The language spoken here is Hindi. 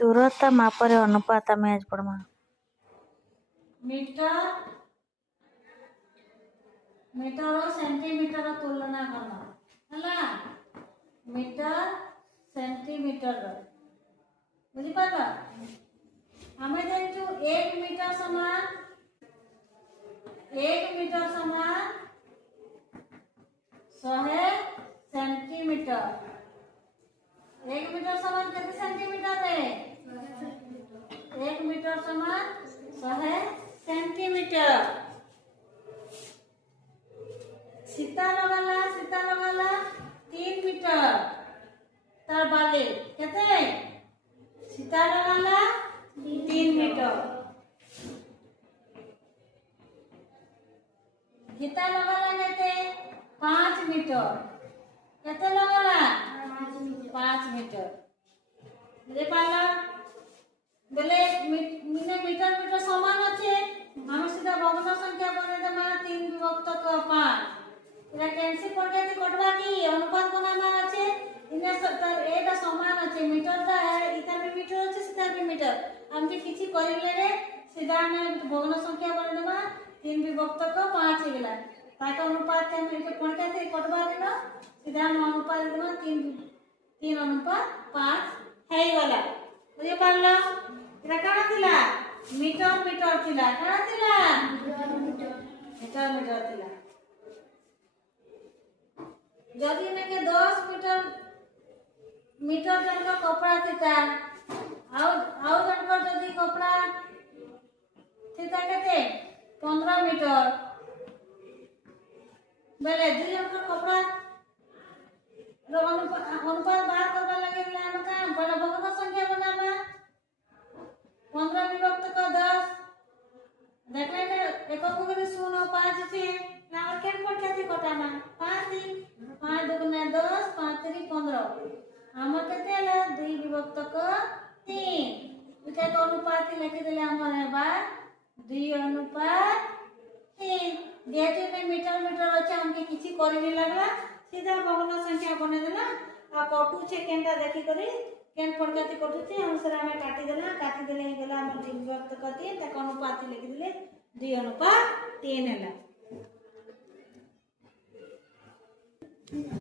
दूरता मापरे अनुपात आम आज पढ़मा। मीटर मीटर और सेंटीमीटर तुलना करना हला मीटर सेंटीमीटर बुझी पार हमें जानचु 1 मीटर समान 100 सेंटीमीटर 1 मीटर समान कितने सेंटीमीटर है 1 मीटर समान 100 सेंटीमीटर। सीता लगाला 3 मीटर तार बाले कहते सीता लगाला 3 मीटर गीता लगाला कहते 5 मीटर कहते लगाला 5 मीटर बुझे पाला बोले मिने मीटर मीटर समान अच्छे हम सीधा भग्न संख्या बने देमा 3 विभक्त 5 इला कैंसिल कर के कटवा की अनुपात बनाना আছে इने एटा समान আছে मीटरটা इता भी मीटर আছে सीधा भी मीटर हम के किछि करिले रे सीधा हम भग्न संख्या बने देमा 3 विभक्त 5 गेला ताका अनुपात के हम इके कोन के कटवा देना सीधा हम अनुपात देमा 3 अनुपात 5 है वाला बुझे पारला इरा काना थिला मीटर मीटर थिला काना थिला मीटर मीटर थिला जदि इनके 10 मीटर मीटर जन का कपड़ा थिता आउ जन का जदि कपड़ा थिता केते 15 मीटर बेले दुई जन का कपड़ा अनुपात बाहर करबा लगे हम का बड़ा भग्न संख्या बनाबा 15 विभक्त का 10 देखले ने एकक को सुनो 5 थी ना और केन पर केते कटाना 5 दिन 5 दुगुना 10 5 3 15 हमर केते हला 2 विभक्त का 3 इका तो अनुपात लिखि देले हमर हेबा 2 अनुपात 3 जेते में मीटर मीटर अछि हमके किछि करि नै लागला सीधा भग्न संख्या बने देला आ कटु छे केनटा देखि करी केन पर केते कटु छे हम सरा में काटी देले ही गेला हम 3 विभक्त का 3 त अनुपात लिखि देले 2 अनुपात 3 हला।